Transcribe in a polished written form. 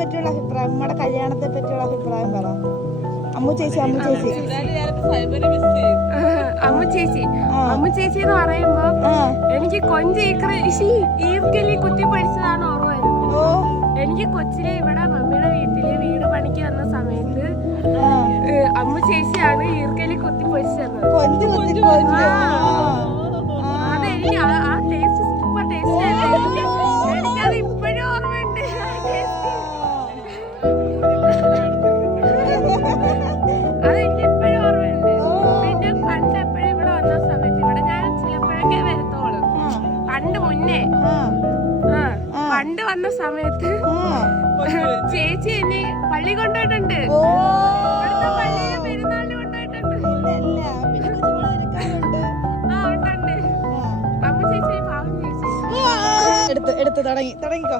പറ്റിയുള്ള അഭിപ്രായം, നമ്മുടെ കല്യാണത്തെ പറ്റിയുള്ള അഭിപ്രായം പറ. അമ്മു ചേച്ചി എന്ന് പറയുമ്പോ എനിക്ക് ഈർക്കലി കുത്തി പഠിച്ചതാണ് ഓർമ്മ വരുന്നത്. എനിക്ക് കൊച്ചിലെ ഇവിടെ മമ്മിയുടെ വീട്ടില് വീട് പണിക്ക് വന്ന സമയത്ത് അമ്മ ചേച്ചിയാണ് ഈർക്കലി കുത്തി പൊരിച്ചു തന്നത്. അതെനിക്ക് ആ ടേസ്റ്റ് സൂപ്പർ ടേസ്റ്റ് ആയിരുന്നു. എനിക്കത് ഇപ്പോഴും ഓർമ്മയുണ്ട്. അതെനിക്ക് ഇപ്പോഴും ഓർമ്മയുണ്ട്. പിന്നെ പണ്ട് എപ്പോഴും ഇവിടെ വന്ന സമയത്ത് ഇവിടെ ഞാൻ ചിലപ്പോഴൊക്കെ വരത്തോളൂ. പണ്ട് വന്ന സമയത്ത് ചേച്ചി എന്നെ പള്ളി കൊണ്ടുപോയിട്ടുണ്ട്. ഇവിടുത്തെ പള്ളിയിൽ പെരുന്നാളിന് കൊണ്ടുപോയിട്ടുണ്ട്. ഉണ്ട്. അമ്മ ചേച്ചി പാവം ചേച്ചി എടുത്ത് തുടങ്ങിക്കോ.